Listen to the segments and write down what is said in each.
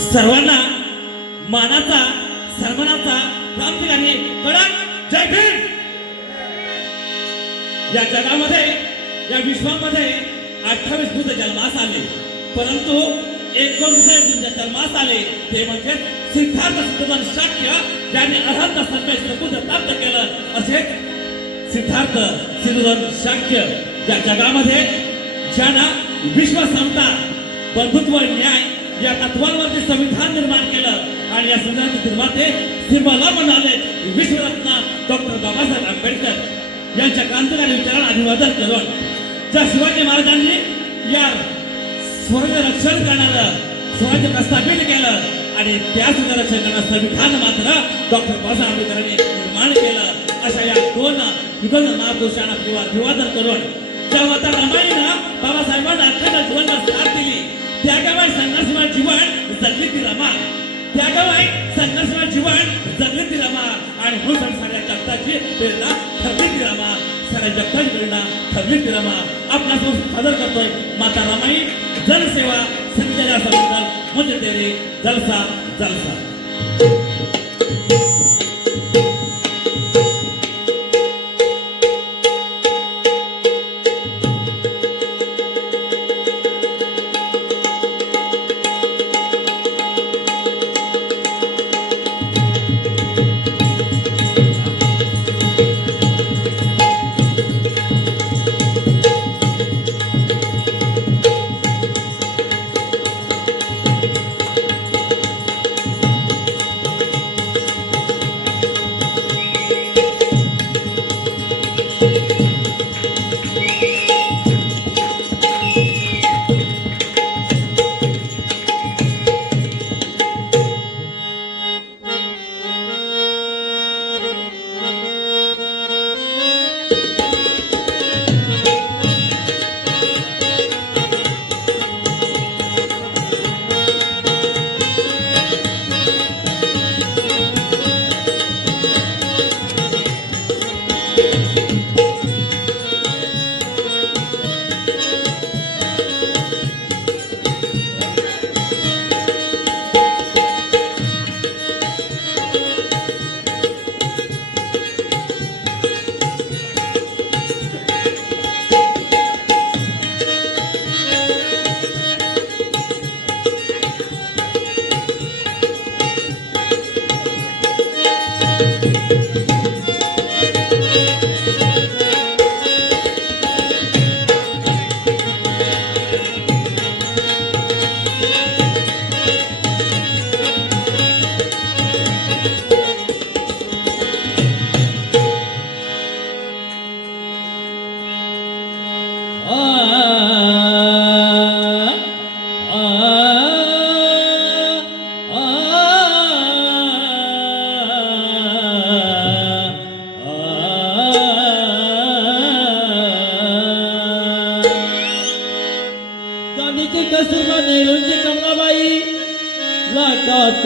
सर्वांना मानाचा सन्मानाचा क्रांतिकारी कडक जय भीम. या जगामध्ये या विश्वामध्ये 28 बुद्ध जन्मास आले, परंतु 29 बुद्ध जन्मास आले ते म्हणजे सिद्धार्थ सिद्धोधन शाक्य ज्यांनी अरहत सर्वेश्वर बुद्ध प्राप्त केलं असे सिद्धार्थ सिद्धोधन शाक्य. या जगामध्ये ज्यांना विश्व समता बंधुत्व न्याय या तत्वांवरती संविधान निर्माण केलं आणि या संविधानाचे निर्माते सिंबाला म्हणाले विश्वरत्न डॉक्टर बाबासाहेब आंबेडकर यांच्या क्रांतिकारी विचारांना अभिवादन करून ज्या शिवाजी महाराजांनी या स्वराज्य रक्षण करणारं स्वराज्य प्रस्थापित केलं आणि त्या सुद्धा रक्षण करणारं संविधान मात्र डॉक्टर बाबासाहेब आंबेडकरांनी निर्माण केलं. अशा या दोन विभिन्न महापुरुषांना अभिवादन करून जेव्हा त्या रमाईनं बाबासाहेबांना अखंड जीवनाला साथ दिली त्यागावाई संघर्षमय जीवन जगली ती रमा, त्यागावाई संघर्षमय जीवन जगली ती रमा आणि म्हणून साऱ्या जगताची प्रेरणा ठरली ती रमा, साऱ्या जगताची प्रेरणा ठरली ती रमा. आपल्यासमोर सादर करतोय माता रमाई जनसेवा संजय संबंध म्हणजे तेरे जलसा जलसा.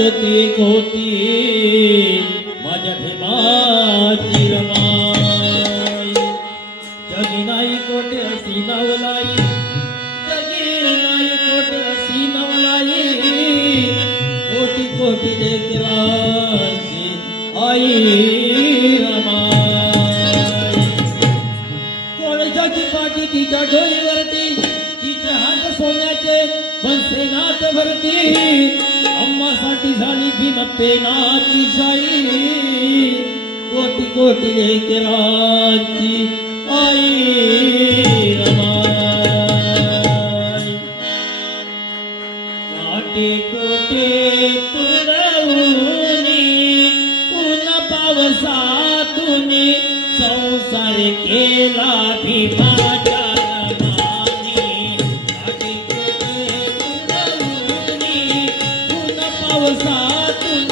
ती होती माझ्या भीमाची रमाई. जगी नाही कोठे अशी नवलाई, जगी नाही कोठे अशी नवलाई, कोटी कोटी लेकरांची आई रमाई. कोळशाची पाठी तिच्या डोईवरती, तिचे हात सोन्याचे बनसे नाथ भरती. अम्मासाठी झाली भीम पेनाची शाई, कोटी कोटी लेकरांची आई रमाई. काटे कोटे तुडवूनी ऊन पावसातून संसार केला भीमाच्या पावसातून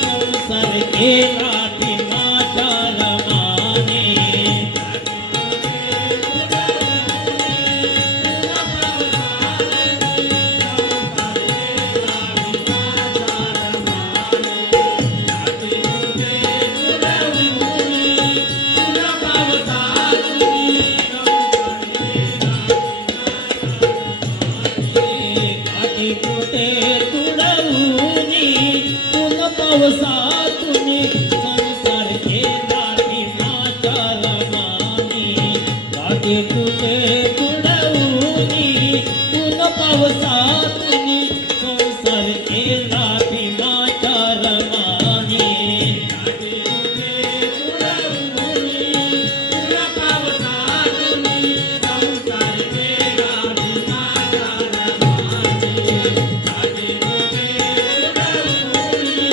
संसार केला भीमाच्या रमाने. कोटे तुडवून तुडवूनी ऊन पावसातून संसार केला भीमाच्या रमानी जागे कुठे तुडवूनी ऊन पावसातून संसार केला भीमाच्या रमानी जागे कुठे तुडवूनी ऊन पावसातून संसार केला भीमाच्या रमानी जागे कुठे तुडवूनी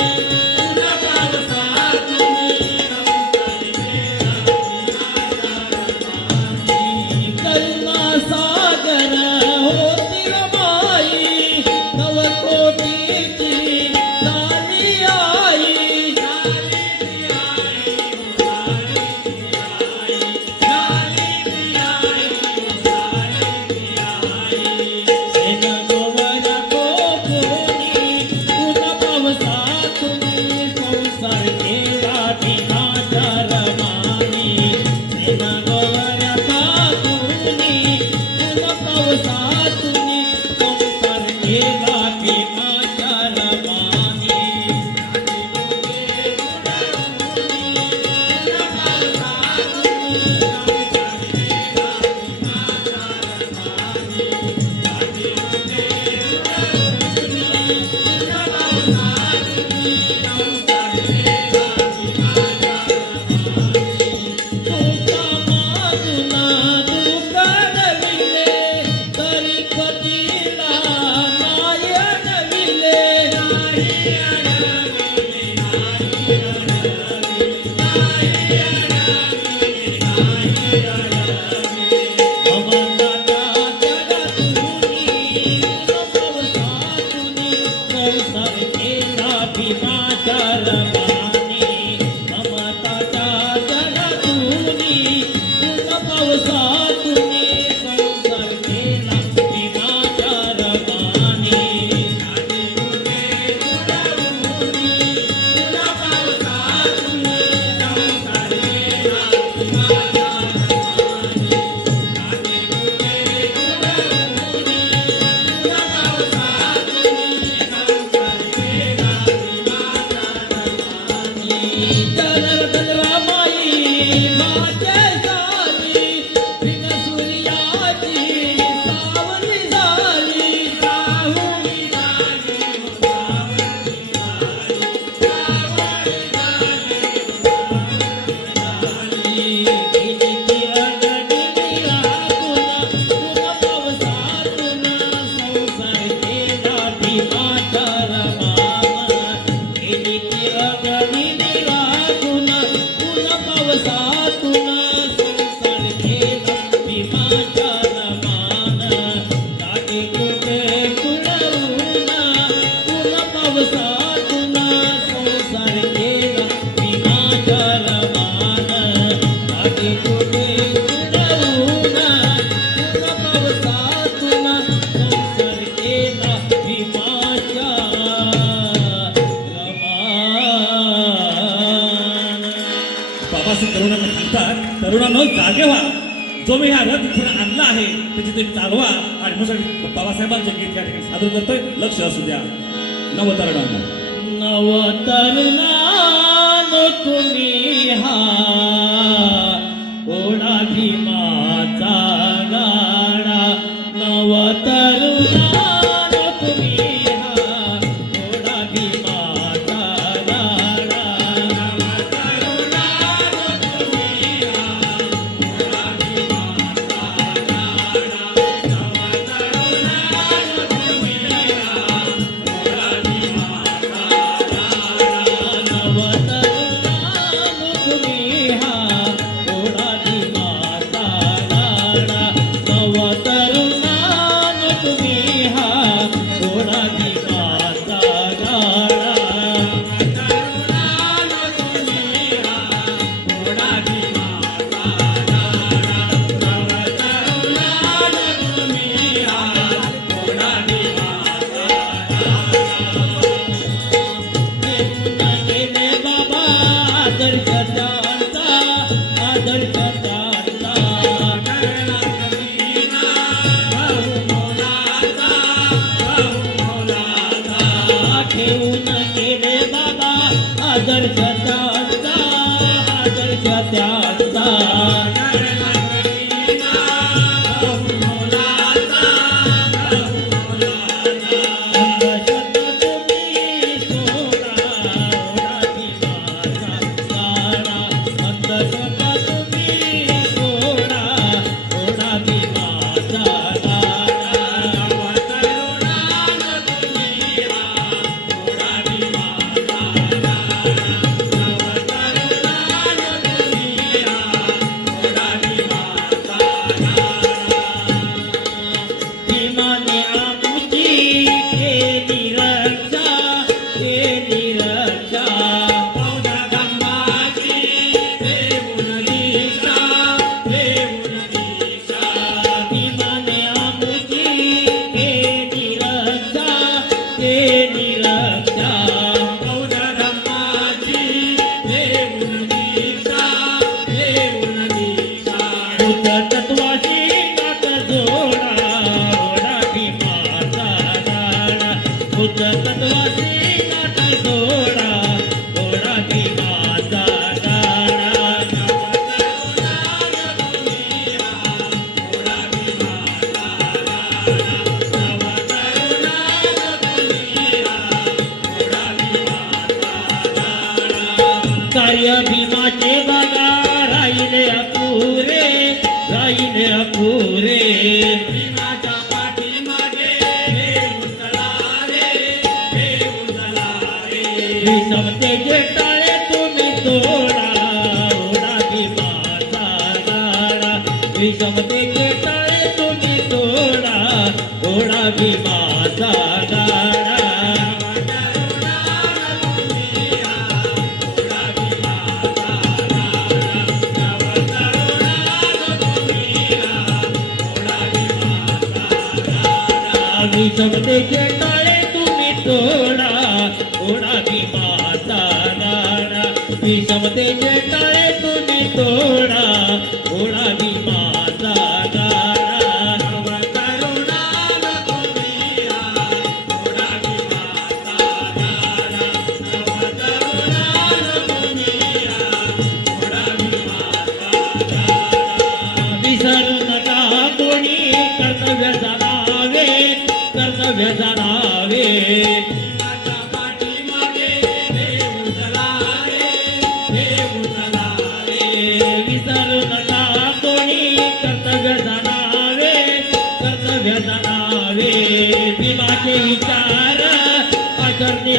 ऊन पावसातून संसार केला करुणा सागर होतील माई नवकोटीची झाली आई सेन गोवर कोणी ऊन पावसातून संसार केला भीमाच्या रमानी सेन गोवर कोणी ऊन पावसातून संसार केला भीमाच्या रमानी तुका मागुना दुकानविले तरी पतीला नायनविले ममताच्या जगातूनी पावसातूनी संसार केला भीमाच्या रमानी ममताच्या जगातूनी पावसातूनी संसार केला भीमाच्या रमानी माई माझ्या झाली बिन सूर्याची सावली झाली किती अडचणी लागून पावसातून संसार केला भीमाच्या रमानी किती अडचणी लागून पावसातून संसार केला भीमाच्या रमानी जागे कुठे तुडवून पावसातून संसार केला भीमाच्या रमानी जागे कुठे तुडवून पावसातून संसार केला भीमाच्या रमानी बाबासाहेब तरुणांना सांगतात तरुणांनो जागे व्हा जो मी हा रथ इथून आणला आहे त्याची तुम्ही चालवा आणि म्हणून बाबासाहेबांचं गीत या ठिकाणी सादर करतोय लक्ष असू द्या नवतरुणांना नवतरुणानो तुम्ही हा ओढा भीमाचा गाडा नवतरुणानो तुम्ही हा ओढा भीमाचा गाडा नवतरुणानो तुम्ही हा ओढा भीमाचा गाडा नवतरुणानो तुम्ही हा ओढा भीमाचा गाडा नवतरुणानो तुम्ही हा ओढा भीमाचा ठेवून केले बाबा आदर्श त्यांचा आदर्श त्यांचा कार्य भीमाचे बघा राहिले अपुरे राहिले अपुरे भीमाच्या पाठीमागे हे उचला रे समतेचे टाळे तुम्ही तोडा ओढा भीमाचा गाडा समतेचे टाळे तुम्ही तोडा ओढा भीमाचा गाडा समतेचे टाळे तुम्ही तोडा ओढा भीमाचा गाडा समतेचे टाळे तुम्ही तोडा ओढा भीमाचा विसरू नका कोणी कर्तव्य जाणावे कर्तव्य जाणावे विसरू नका कोणी कर्तव्य जाणावे कर्तव्य जाणावे भीमाचे विचार आचरणी